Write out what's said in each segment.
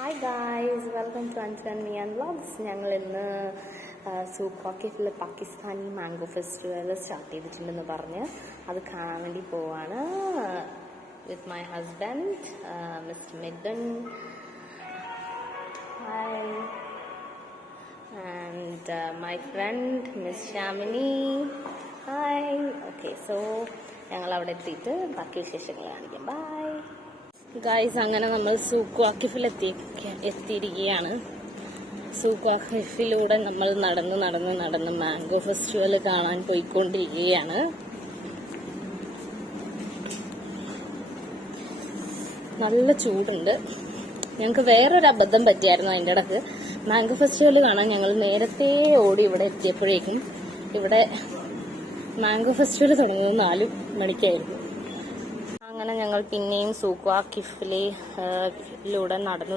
Hi guys, welcome to അൻസർണിയൻ vlogs. ഞങ്ങൾ ഇന്ന് സൂക്ക് വാക്കിഫിൽ പാകിസ്ഥാനി മാംഗോ ഫെസ്റ്റിവൽ സ്റ്റാർട്ട് ചെയ്തിട്ടുണ്ടെന്ന് പറഞ്ഞ് അത് കാണാൻ വേണ്ടി പോവാണ്. With my husband mister Mithun, hi, and my friend miss Shamini, hi. Okay, so ഞങ്ങൾ അവിടെ എത്തിയിട്ട് ബാക്കി വിശേഷങ്ങൾ കാണിക്കാം. Bye guys. അങ്ങനെ നമ്മൾ സൂക്ക് വാക്കിഫിൽ എത്തിയിരിക്കുകയാണ്. സൂക്ക് വാക്കിഫിലൂടെ നമ്മൾ നടന്ന് മാംഗോ ഫെസ്റ്റിവൽ കാണാൻ പോയിക്കൊണ്ടിരിക്കുകയാണ്. നല്ല ചൂടുണ്ട്. ഞങ്ങൾക്ക് വേറൊരു അബദ്ധം പറ്റിയായിരുന്നു അതിൻ്റെ ഇടക്ക്. മാംഗോ ഫെസ്റ്റിവൽ കാണാൻ ഞങ്ങൾ നേരത്തെ ഓടി ഇവിടെ എത്തിയപ്പോഴേക്കും ഇവിടെ മാംഗോ ഫെസ്റ്റിവൽ തുടങ്ങുന്നത് 4 മണിക്കായിരുന്നു. അങ്ങനെ ഞങ്ങൾ പിന്നെയും സൂക്ക് വാക്കിഫിലൂടെ നടന്നു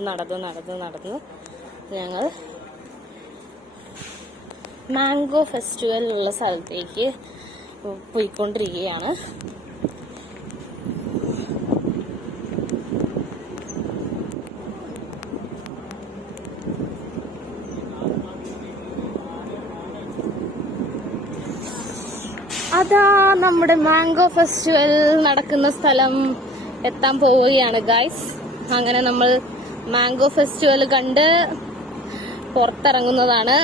ഞങ്ങൾ മാംഗോ ഫെസ്റ്റിവൽ ഉള്ള സ്ഥലത്തേക്ക് പോയിക്കൊണ്ടിരിക്കുകയാണ്. അതാ നമ്മുടെ മാംഗോ ഫെസ്റ്റിവൽ നടക്കുന്ന സ്ഥലം എത്താൻ പോവുകയാണ് ഗായ്സ്. അങ്ങനെ നമ്മൾ മാംഗോ ഫെസ്റ്റിവൽ കണ്ട് പുറത്തിറങ്ങുന്നതാണ്.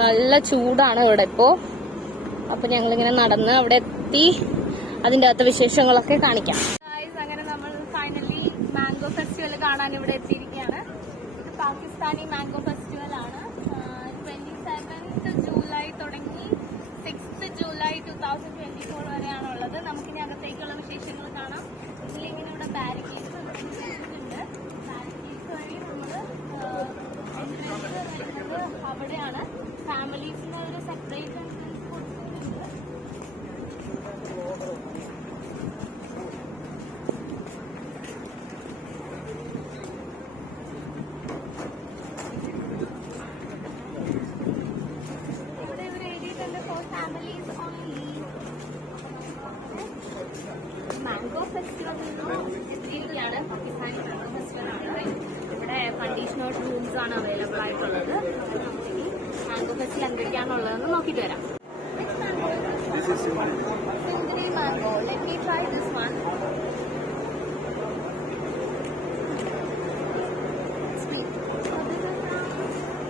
നല്ല ചൂടാണ് ഇവിടെ ഇപ്പോ. അപ്പൊ ഞങ്ങളിങ്ങനെ നടന്ന് അവിടെ എത്തി അതിൻ്റെ അകത്തെ വിശേഷങ്ങളൊക്കെ കാണിക്കാം. ഗായ്സ്, അങ്ങനെ നമ്മൾ ഫൈനലി മാംഗോ ഫെസ്റ്റിവൽ കാണാൻ ഇവിടെ എത്തിയിരിക്കുകയാണ്. ഇത് പാകിസ്ഥാനി മാംഗോ ഫെസ്റ്റിവൽ ആണ്. 27 ജൂലൈ തുടങ്ങി 6 ജൂലൈ 2024 വരെയാണുള്ളത്. നമുക്കിനി അകത്തേക്കുള്ള വിശേഷങ്ങൾ കാണാം. ഇതിലിങ്ങനെ ഇവിടെ ബാരിക്കേഡ്സ് ഉണ്ട്. ബാരിക്കേഡ്സ് വഴി നമ്മൾ വരുന്നത് അവിടെയാണ്. ഫാമിലീസിന് ഒരു സെപ്പറേറ്റ് എൻട്രൻസ് കൊടുത്തിട്ടുണ്ട്. മാംഗോ ഫെസ്റ്റിവൽ എത്തിയിരിക്കുകയാണ്. പാകിസ്ഥാനി മാംഗോ ഫെസ്റ്റിവൽ ആണ്. ഇവിടെ കണ്ടീഷണേർഡ് റൂംസ് ആണ് അവൈലബിൾ ആയിട്ടുള്ളത്. മാംഗോ ഫെസ്റ്റിൽ എന്തൊക്കെയാണുള്ളതെന്ന് നോക്കിയിട്ട് വരാം. Mango, let me try this one.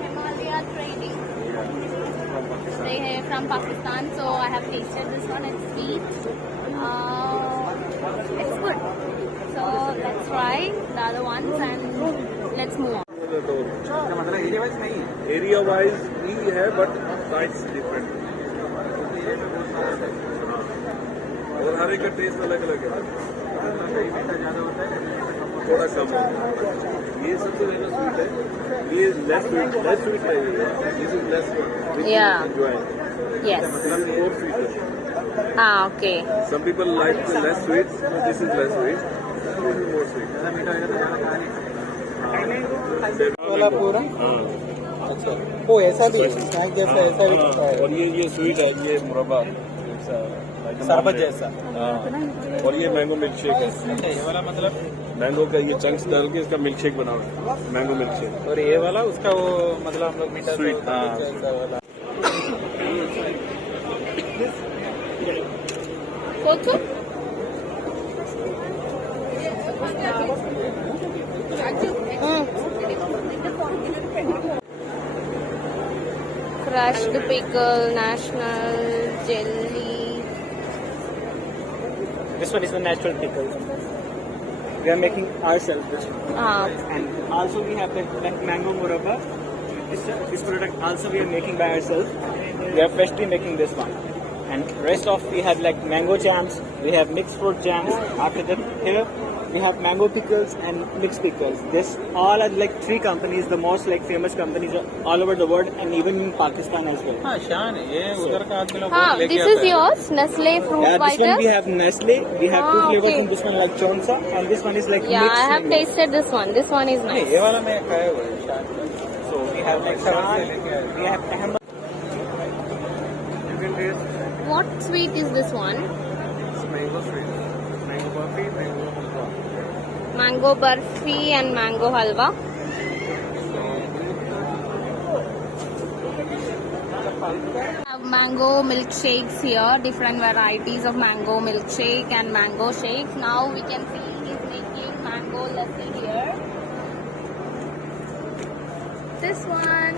Himalaya trading. They are from Pakistan, so I have tasted this one. It's sweet. It's good. So let's try the other ones and let's move on. Area wise ही है but size different. और हर एक का टेस्ट अलग अलग है. थोड़ा कम है. ये सबसे ज्यादा स्वीट है. ये less sweet है. This is less sweet. Yeah. Enjoy. Yes. This is more sweet. Okay. Some people like the less sweet, so this is less sweet. This is more sweet. वाला पूरा अच्छा, वो ऐसा भी स्नैक जैसा ऐसा भी होता है. और ये स्वीट है, ये मुरब्बा शरबत जैसा. और ये मैंगो मिल्क शेक है. ये वाला मतलब मैंगो का ये चंक्स डाल के इसका मिल्क शेक बनाओ. Mango milk shake. और ये वाला उसका वो मतलब हम लोग मीठा Sweet, हाँ. वाला. Kochu? Crushed pickle, national jelly. This one is the natural pickle. We are making ourselves this one. And also we have that mango murabba. This product also we are making by ourselves. We are freshly making this one. And rest of we have like mango jams, we have mixed fruit jams. After that here we have mango pickles and mixed pickles. This all are like 3 companies, the most like famous companies all over the world and even in Pakistan as well. हाँ शान है ये उधर का आदमी लोग लेके This is yours, Nestle Fruit Yeah, this one we Bites. have Nestle, we have 2 flavors okay. and this one like Chonsa and this one is like Yeah, mixed. I have mango. tasted this one. This one is नहीं, nice. ये वाला मैं खाया हुआ है शान. So we have like Sharan, we have Ahmed. You can taste What sweet is this one? it's mango sweet. Mango burfi, mango halwa. Mango barfi and mango halwa. have mango milkshakes here, different varieties of mango milkshake and mango shakes. Now we can see he's making mango lassi here. This one.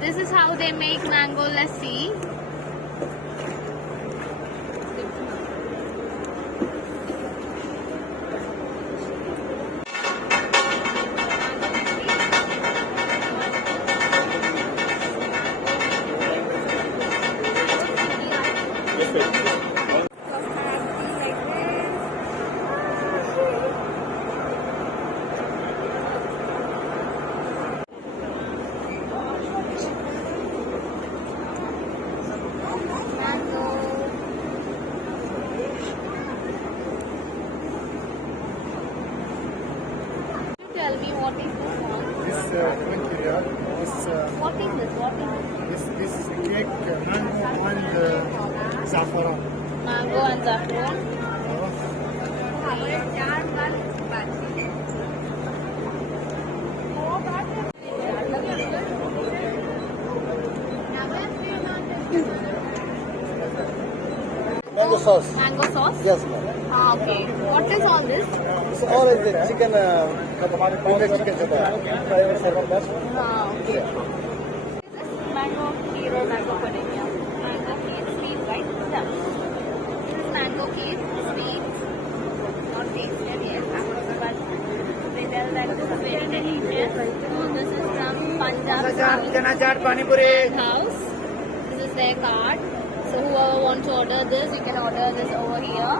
This is how they make mango lassi. Tell me what is this one? This 20 riyal. What is this? What is this? This cake mango and saffron. Mango and saffron. Mango sauce. Mango sauce? Yes, ma'am. Ah, okay. What is all this? It's all is the chicken. We make chicken chapati. Ah, okay. This is mango kheer or mango pudding, yeah. Mango kheer, sweet, right? Yeah. This is mango kheer, sweet. Not tasted yet, but they tell that this is very delicious. So this is from Punjab house. This is their card. So whoever wants to order this, you can order this over here.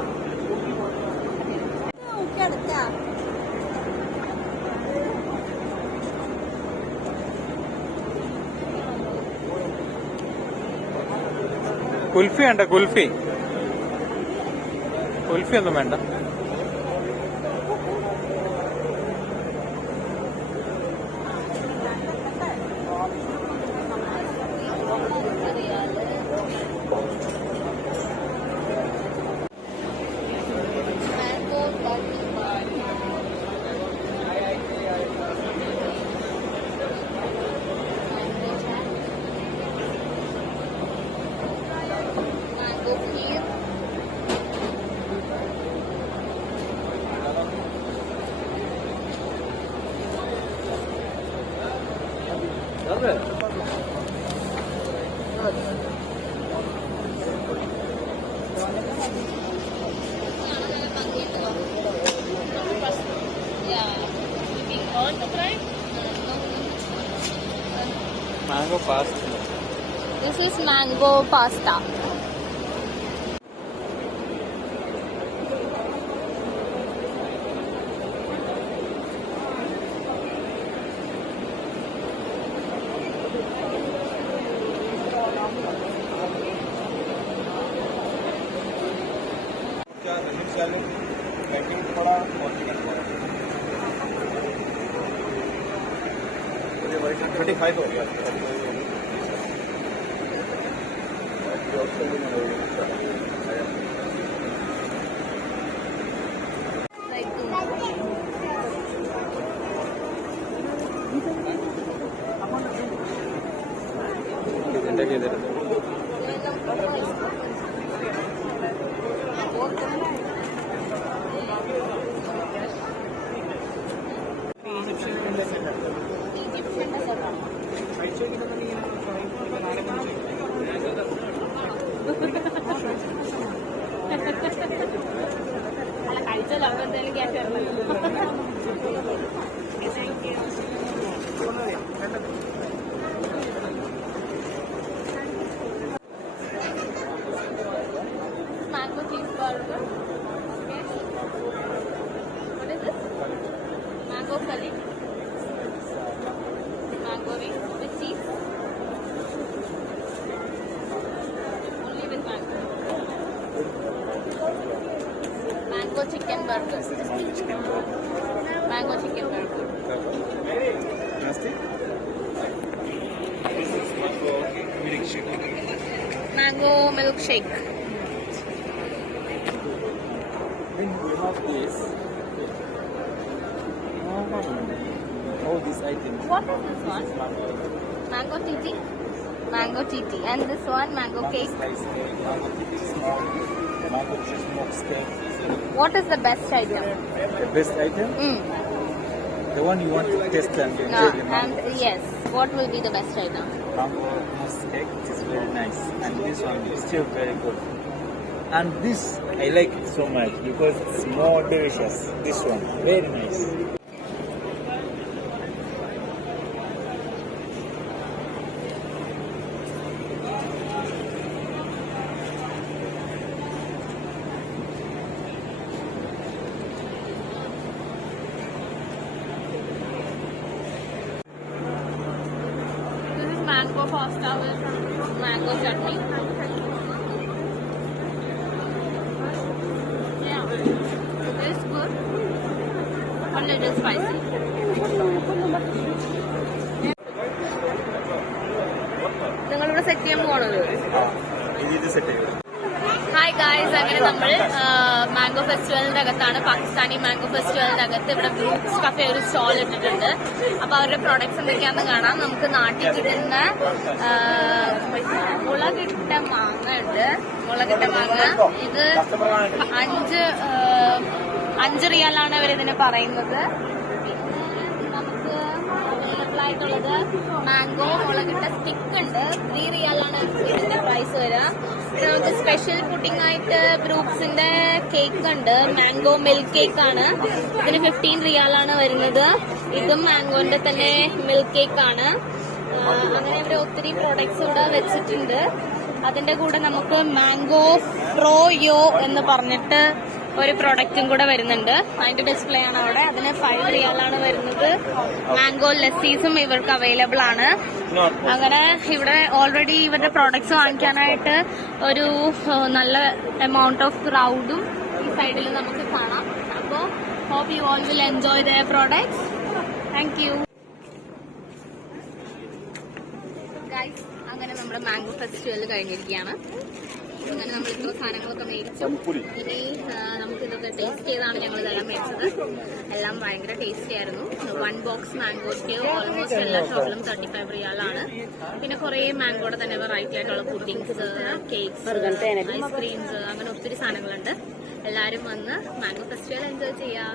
Kulfi വേണ്ട കുൽഫി കുൽഫി ഒന്നും വേണ്ട Mango kheer. Mango pasta This is mango pasta. थोड़ा thirty five हो गया Mango cheeseburger. Okay. What is this? Mango curry. Mango wings with cheese. Only with mango. Mango chicken burger. Mango chicken burger. Mango milkshake. Oh, this item. What is this one? Mango titi. Mango TT. And this one, mango cake. Slice cake, mango cake, small, mango cheese box cake. What is the best item? The best item, the one you want to taste and No, enjoy the and mango. yes, what will be the best item? Mango mousse cake, which is very nice, and this one is still very good. And this I like it so much because it's more delicious. This one, very nice. This is mango pasta with mango chutney. Yeah, it is good. A little spicy. നിങ്ങളിവിടെ സെറ്റ് ചെയ്യാൻ പോകണല്ലോ. ഇത് സെറ്റ് ചെയ്യും. Hi guys, അങ്ങനെ നമ്മൾ മാംഗോ ഫെസ്റ്റിവലിന്റെ അകത്താണ്, പാകിസ്ഥാനി മാംഗോ ഫെസ്റ്റിവലിന്റെ അകത്ത് ഇവിടെ ബ്രൂക്സ് കഫേ ഒരു സ്റ്റോൾ ഇട്ടിട്ടുണ്ട്. അപ്പൊ അവരുടെ പ്രോഡക്ട്സ് എന്തൊക്കെയാണെന്ന് കാണാം. നമുക്ക് നാട്ടിൽ കിട്ടുന്ന മുളകിട്ട മാങ്ങ ഉണ്ട്. മുളകിട്ട മാങ്ങ ഇത് 5 റിയാലാണ് അവരിതിന് പറയുന്നത്. പിന്നെ നമുക്ക് അവൈലബിൾ ആയിട്ടുള്ളത് മാംഗോ മുളകിട്ട സ്റ്റിക്ക് ഉണ്ട്. 3 റിയാലാണ് ഇതിന്റെ പ്രൈസ് വരിക. പിന്നെ നമുക്ക് സ്പെഷ്യൽ പുഡിംഗ് ആയിട്ട് ബ്രൂക്സിന്റെ കേക്ക് ഉണ്ട്. മാംഗോ മിൽക്ക് കേക്ക് ആണ്. ഇതിന് 15 റിയാലാണ് വരുന്നത്. ഇതും മാംഗോന്റെ തന്നെ മിൽക്ക് കേക്ക് ആണ്. അങ്ങനെ ഇവിടെ ഒത്തിരി പ്രോഡക്ട്സ് ഇവിടെ വെച്ചിട്ടുണ്ട്. അതിന്റെ കൂടെ നമുക്ക് മാംഗോ ഫ്രോയോ എന്ന് പറഞ്ഞിട്ട് ഒരു പ്രൊഡക്റ്റും കൂടെ വരുന്നുണ്ട്. അതിന്റെ ഡിസ്പ്ലേ ആണ് അവിടെ. അതിന് 5 റിയാലാണ് വരുന്നത്. മാംഗോ ലസ്സീസും ഇവർക്ക് അവൈലബിൾ ആണ്. അങ്ങനെ ഇവിടെ ഓൾറെഡി ഇവരുടെ പ്രോഡക്ട്സ് വാങ്ങിക്കാനായിട്ട് ഒരു നല്ല എമൗണ്ട് ഓഫ് ക്രൗഡും ഈ സൈഡിൽ നമുക്ക് കാണാം. അപ്പോൾ hope you all will enjoy their products. Thank you guys. അങ്ങനെ നമ്മുടെ മാംഗോ ഫെസ്റ്റിവൽ കഴിഞ്ഞിരിക്കുകയാണ്. അങ്ങനെ നമ്മൾ ഇത്ര സാധനങ്ങളൊക്കെ മേടിച്ചു. ഇനി നമുക്കിതൊക്കെ ടേസ്റ്റ് ചെയ്താണ് ഞങ്ങൾ ഇതെല്ലാം മേടിച്ചത്. എല്ലാം ഭയങ്കര ടേസ്റ്റി ആയിരുന്നു. 1 ബോക്സ് മാംഗോയ്ക്ക് ഓൾമോസ്റ്റ് എല്ലാ ഷോപ്പിലും 35 റിയാലാണ്. പിന്നെ കുറെ മാംഗോയുടെ തന്നെ വെറൈറ്റി ആയിട്ടുള്ള പുഡിങ്സ്, കേക്ക്സ്, ഐസ്ക്രീംസ്, അങ്ങനെ ഒത്തിരി സാധനങ്ങളുണ്ട്. എല്ലാവരും വന്ന് മാംഗോ ഫെസ്റ്റിവൽ എൻജോയ് ചെയ്യാം.